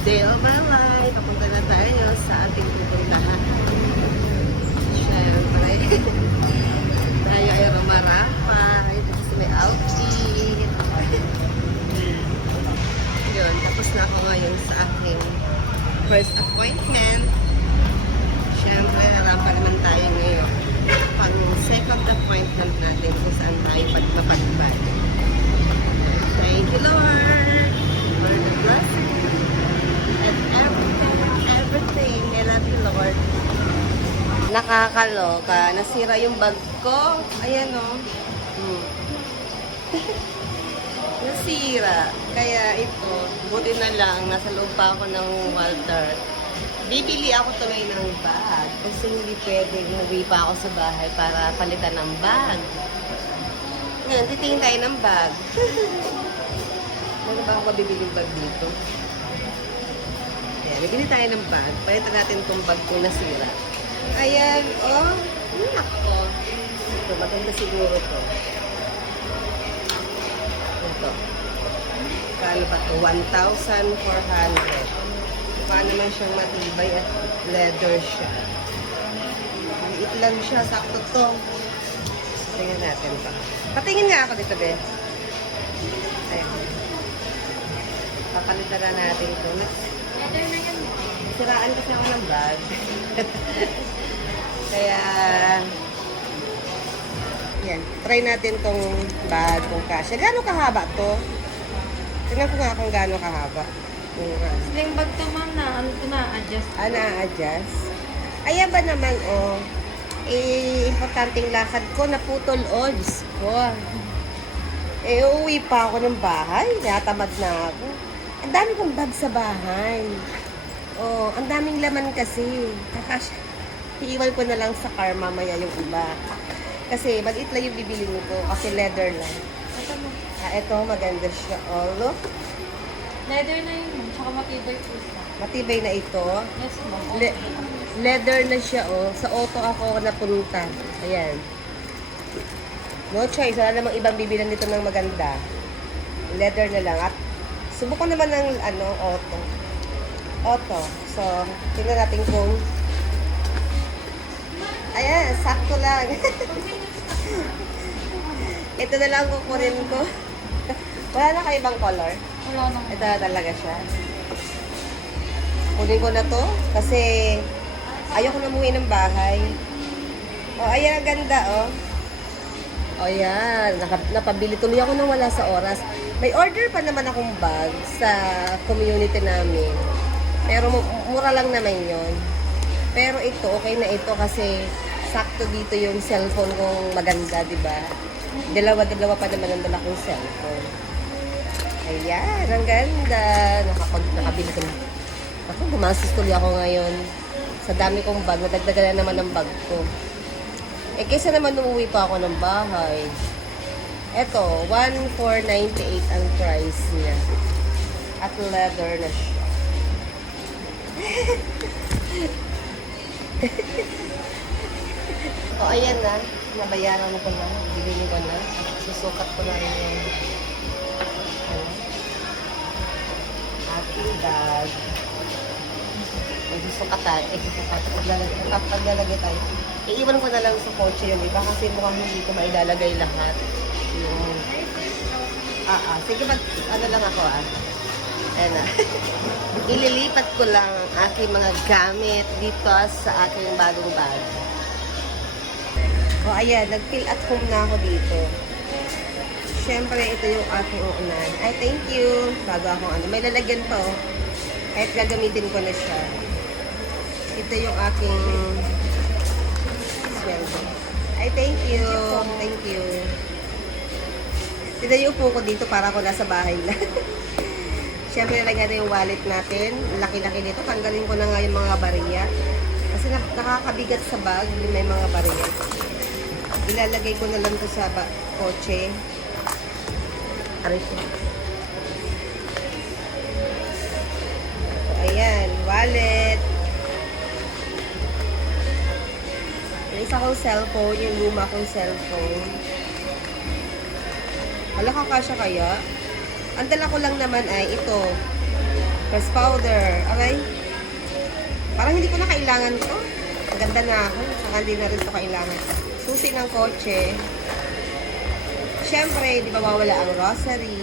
Day of our life. Papunta na tayo sa ating pupuntahan. Siyempre. Tayo ay rumarapay. Tapos may outfit. Yun. Tapos na ako ngayon sa aking first appointment. Siyempre, narampa naman tayo ngayon. Pang second appointment natin kung saan tayo pagpapagpag. Thank you, Lord, for the blessing and everything. I love you, Lord. Nakakaloka. Nasira yung bag ko. Ayan, o. Nasira. Kaya ito, buti na lang, nasa loob pa ako ng Walter. Bibili ako tuloy ng bag. Kasi hindi pwede, umuwi pa ako sa bahay para palitan ng bag. Ngayon, titingin tayo ng bag. Ano ba ako mabibiling bag dito? Ayan, bibili tayo ng bag. Palitan natin itong bag kung nasira. Ayan, oh. Nako. Ito, maganda siguro to. Ito. Kano ba ito? 1,400. Mukha naman siyang matibay at leather siya. Maliit lang siya. Sakto to. Tingnan natin pa. Patingin nga ako dito, be. Ayan. Papalitan na natin ito. Leather na yan. Siraan kasi ako ng bag. Kaya, yan. Try natin tong bag kung kasya. Gano'ng kahaba to? Tingnan ko nga kung gano'ng kahaba. Sling bag to, ma'am, na ano to na-adjust. Na-adjust. Ayan ba naman, oh. Importanteng lakad ko, naputol, oh. Diyos ko. Uuwi pa ako ng bahay. Natamad na ako. Ang dami kong bag sa bahay. Oh, ang daming laman kasi. Iiwan ko na lang sa car mamaya yung iba. Kasi maliit lang yung bibili ko. Kasi leather lang. Ito, ma'am. Ito, maganda siya. Oh, look. Leather na yun, ma'am. Tsaka matibay po siya. Matibay na ito. Yes, ma'am. Leather na siya, oh. Sa auto ako napunta. Ayan. No choice. Wala namang ibang bibilan nito ng maganda. Leather na lang. At subukan naman ng auto. Auto. So, tingnan natin kung ayan, sakto lang. Ito na lang kukunin ko. Wala na kayo ibang color? Wala naman. Ito na talaga siya. Kunin ko na to kasi ayoko na umuwi ng bahay. Oh, ayan, ang ganda, oh. Oh, yan. Napabili tuloy ako nang wala sa oras. May order pa naman akong bag sa community namin. Pero mura lang naman yon. Pero ito, okay na ito kasi sakto dito yung cellphone kong maganda, di ba? Dalawa pa naman ang dala kong cellphone. Ayan, ang ganda. Nakabili ko na. Ako, gumastos tuloy ako ngayon. Sa dami kong bag, nadagdagan na naman ang bag ko. Kaysa naman umuwi pa ako ng bahay. Eto, 1,498 ang price niya. At leather na siya. O, ayan na. Nabayaran ko na. Bibili ko na. Susukat ko na rin yung ating bag. Susukat tayo. Paglalagay tayo. Iiwan ko na lang sa kotse yun, iba kasi mukhang hindi ko mailalagay lahat. Yung sige, ano lang ako, Ayan na. Ililipat ko lang ang aking mga gamit dito sa aking bagong bag. O, ayan, nag-fill at home na ako dito. Siyempre, ito yung aking uunan. Ay, thank you. Bago ako, may lalagyan pa, oh. Kahit gagamitin ko na siya. Ito yung aking sweldo. Ay, thank you. Thank you. Tinayupo ko dito para ako nasa bahay lang. Siyempre, nalagyan na yung wallet natin. Laki-laki nito. Tanggalin ko na nga yung mga bariya. Kasi nakakabigat sa bag yung may mga bariya. Ilalagay ko na lang to sa kotse. Aray ko. Ayan, wallet. Yung isa kong cellphone, yung luma kong cellphone. Hala, kakasya kaya? Ang dala ko lang naman ay ito. Press powder. Aray. Parang hindi ko na kailangan to. Maganda na ako. Saka hindi na rin to kailangan. Susi ng kotse. Siyempre, di ba mawala ang rosary.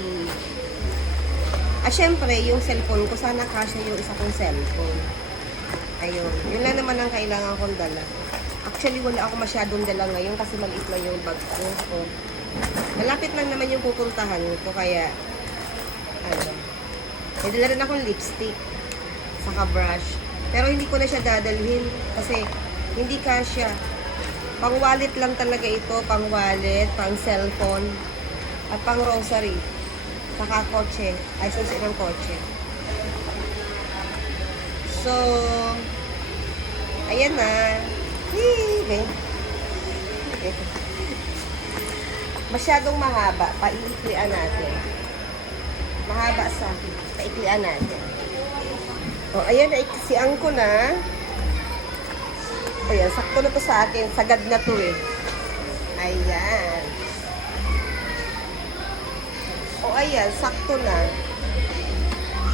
Siyempre, yung cellphone ko, sana kasya yung isa kong cellphone. Ayun. Yun lang naman ang kailangan kong dala. Actually, wala ako masyadong dala ngayon kasi maliit lang yung bag ko. So, malapit lang naman yung pupuntahan ko. Kaya, ano, may dala rin akong lipstick. Saka brush. Pero hindi ko na siya dadalhin kasi hindi kasya. Pang wallet lang talaga ito. Pang wallet, pang cellphone, at pang rosary. Saka kotse. Ay, susi ng kotse. So, ayan na. Hey. Masyadong mahaba. Paiklian natin. Mahaba sa paiklian natin. O, ayan, naiksian ko na. Ayan, sakto na to sa akin. Sagad na to eh. Ayan. O, ayan, sakto na.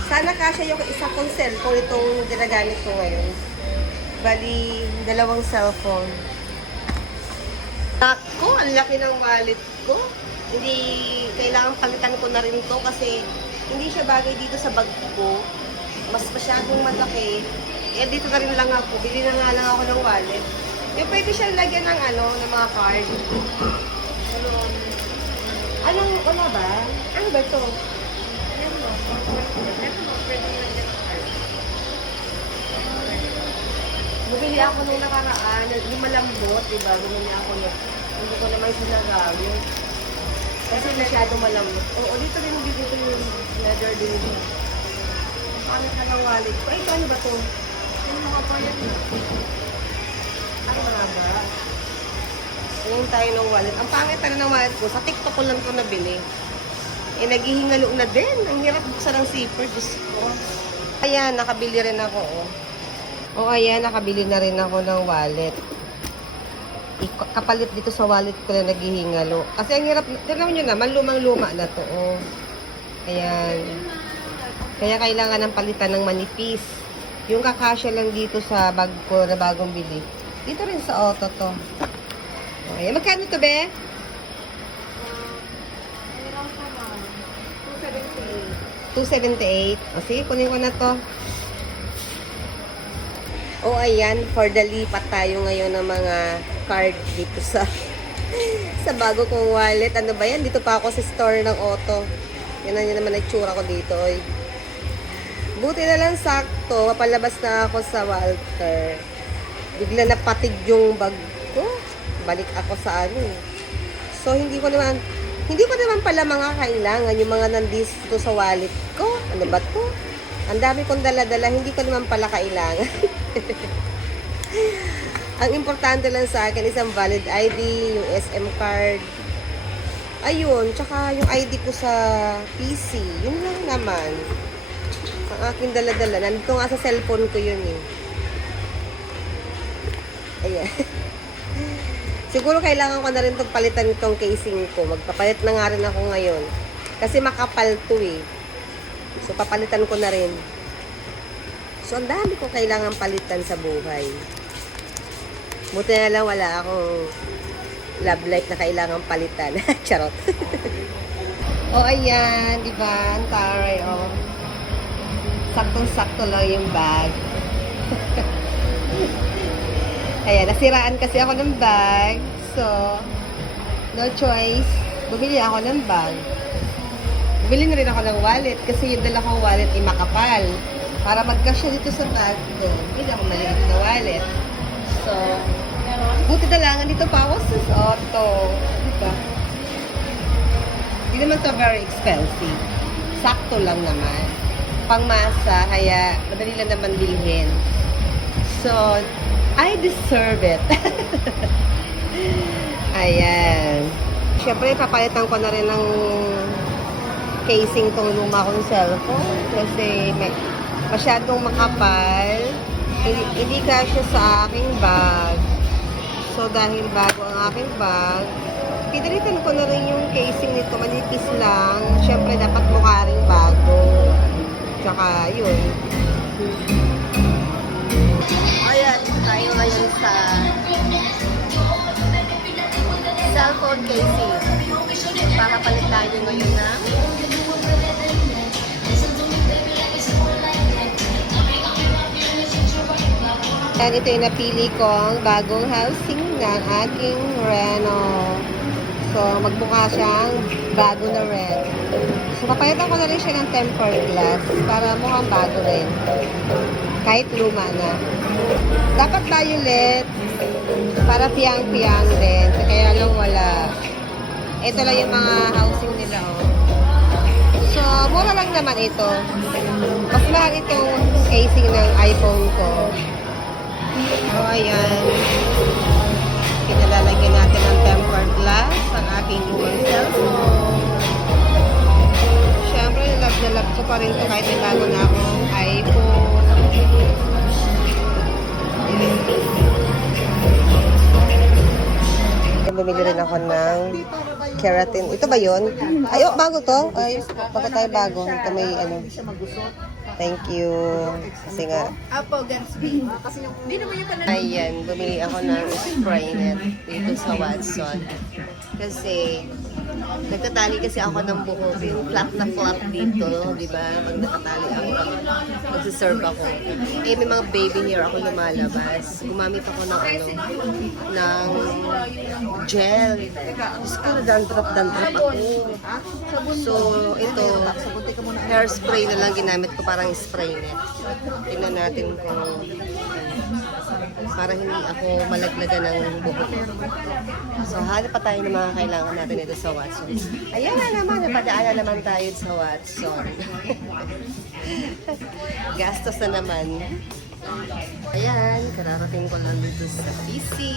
Sana kasya yung isa kong cellphone itong ginagamit ko ngayon. Bali, dalawang cellphone. Ako, ang laki ng wallet ko. Hindi, kailangan palitan ko na rin to kasi hindi siya bagay dito sa bag ko. Mas masyadong malaki. Eh, dito na rin lang ako. Bili na nga lang ako ng wallet. Yung pwede siya lagyan ng ano, ng mga card. Anong, wala ba? Ano ba ito? Bumili ako nung nakaraan, yung malambot, diba? Bumili ako yun. Hindi ko naman sinagamit. Kasi masyado malambot. Oo, dito rin dito yung leather din. Paano ka ng wallet ko? Ay, ito ano ba ito? Ano mga pa yan? Ay, mga ba? Ayun tayo ng wallet. Ang pangit na ng wallet ko. Sa TikTok ko lang ito nabili. Eh, naghihingalo na din. Ang hirap buksan ng zipper. Diyos ko. Ayan, nakabili rin ako. O ayan, nakabili na rin ako ng wallet. Kapalit dito sa wallet ko na naghihingalo. Kasi ang hirap, tignan nyo naman, lumang-luma na to. Oh. Ayan. Kaya kailangan ng palitan ng manipis. Yung kakasya lang dito sa bag ko na bagong bili. Dito rin sa auto to. O, ayan, magkano to, be? 278. O, sige, kunin ko na to. O, ayan, for the lipat tayo ngayon ng mga card dito sa sa bago kong wallet. Ano ba yan? Dito pa ako sa store ng auto. Yan na naman ang tsura ko dito, oy. Buti na lang sakto. Papalabas na ako sa Walter. Bigla napatig yung bag ko. Balik ako sa ano. So, hindi ko naman pala mga kailangan yung mga nandito sa wallet ko. Ano ba to? Ang dami kong dala-dala, hindi ko naman pala kailangan. Ang importante lang sa akin is ang valid ID, yung SM card. Ayun, tsaka yung ID ko sa PC. Yun lang naman. Ang aking dala-dala. Nandito nga sa cellphone ko yun eh. Ayan. Siguro kailangan ko na rin itong palitan itong casing ko. Magpapalit na nga rin ako ngayon. Kasi makapal to eh. So, papalitan ko na rin. So, ang dami ko kailangan palitan sa buhay. Buti na lang wala akong love life na kailangan palitan. Charot. O, ayan. Diba? Ang taray, o. Saktong-sakto lang yung bag. Ayan, nasiraan kasi ako ng bag. So, no choice. Bumili ako ng bag. Bumili na rin ako ng wallet kasi yung dala kong wallet ay makapal. Para magkasya dito sa bag ko. Bumili ako maliit na wallet. So, buti na lang, andito pa ako sa auto. Diba? Hindi naman to very expensive. Sakto lang naman. Pangmasa, kaya madali lang naman bilhin. So, I deserve it. Ayan. Siyempre, papalitan ko na rin ng casing tong luma kong cellphone. Kasi masyadong makapal. Hindi kasya sa aking bag. So, dahil bago ang aking bag, pinalitan ko na rin yung casing nito. Manipis lang. Siyempre, dapat mukha rin bago. Tsaka yun. Ayan, tayo ngayon sa cellphone casing. Papapalit tayo ngayon ng and ito yung napili kong bagong housing ng aking Reno. So, magmukha siyang bago na red. So, papalitan ko na rin siya ng tempered glass para mukhang bago rin. Kahit luma na. Dapat violet para piyang-piyang din. So, kaya lang wala. Ito lang yung mga housing nila, oh. So, mura lang naman ito. Mas mahal itong casing ng iPhone ko. So, ayan. Pinalalagyan natin ng tempered glass ang aking lumang cellphone. Siyempre, love na love ko pa rin ito kahit may bago na akong iPhone. Bumili rin ako ng keratin. Ito ba yun? Ay, oh, bago to. Ay, bago tayo bago. Ito may ano. Thank you. Kasi nga. Apo, Gansby. Kasi yung... Hindi naman yung pala... Ayan, bumili ako ng spray net dito sa Watson. Kasi, nagtatali kasi ako ng buhok. Yung flat na flat dito, di ba? Pag nakatali ako, magsiserve ako. Eh, may mga baby hair ako lumalabas. Gumamit ako ng ano, ng gel. Diyos ko, dandruff ako. So, ito, hairspray na lang ginamit ko, parang spray net. Tingnan natin kung para hindi ako malaglagan ng buhok. So, hanap pa tayo ng mga kailangan natin dito sa Watson. Ayan na naman, napadaan na naman tayo sa Watson. Gastos na naman. Ayan, kararating ko lang dito sa PC.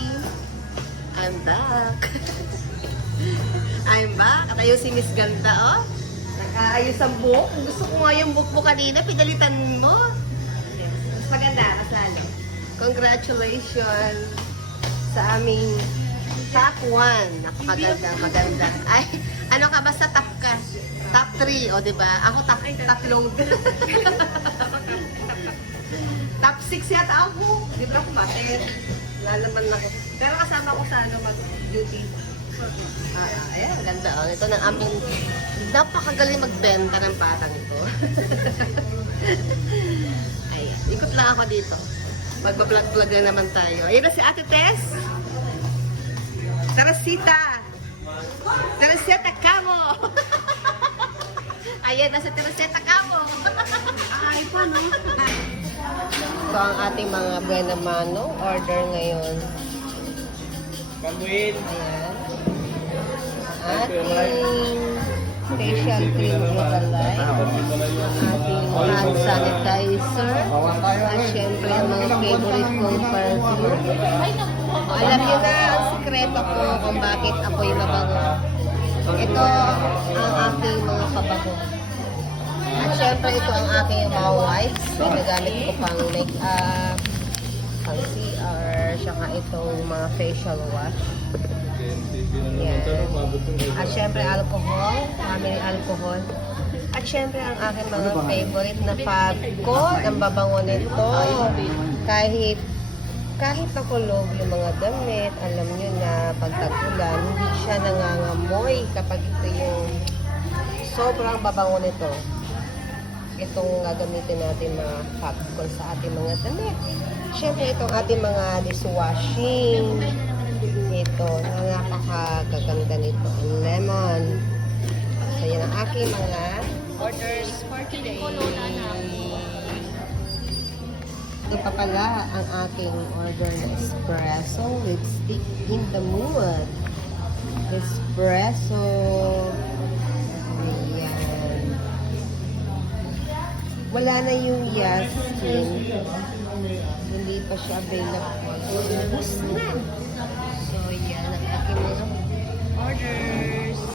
I'm back. I'm back. At ayun si Miss Ganda, oh. Nag-aayos ang buhok. Gusto ko nga yung buhok mo kanina, pinalitan mo. Mas maganda, mas lalo. Congratulations sa aming top 1. Napakaganda, maganda. Ay, ano ka, basta top ka. Top 3, o diba? Ako tatlong. Top 6 yata ako. Di ba kumatin? Lalaman ako. Pero kasama ko sa ano, mag-duty. Ayan, ganda. Oh. Ito ng aming napakagaling magbenta ng patang ito. Ayan, ikot lang ako dito. Magbablog-vlog na naman tayo. Ayun na si Ate Tess. Teresita. Teresita Camo. Ayan na si Teresita Camo. Ay, paano? So, ang ating mga buena mano order ngayon. Panduin. Ayan. Ating facial cream Revalife. Ating hand sanitizer. At syempre, ang mga favorite kong perfume. Alam niyo na ang sikreto ko kung bakit ako'y mabango. Ito ang aking mga pabango. At syempre, ito ang aking mga wipes. Ginagamit ko pang make-up, pang CR, saka itong mga facial wash. Yan. At syempre, alcohol, family alcohol. At syempre, ang aking mga favorite na fab ko, ang babango nito. Kahit nakulog yung mga damit, alam nyo na pag tag-ulan, hindi siya nangangamoy kapag ito yung sobrang babango nito. Itong gagamitin natin mga popcorn sa ating mga damit. Siyempre, itong ating mga dishwashing. Ito, napakagaganda nito. Lemon. So, yan ang aking mga orders for today. Ito pa pala ang aking order na espresso lipstick in the mood. Espresso. Ayan. Wala na yung Yasmin. Hindi pa siya available. Ubus na. So, yan ang aking mga orders.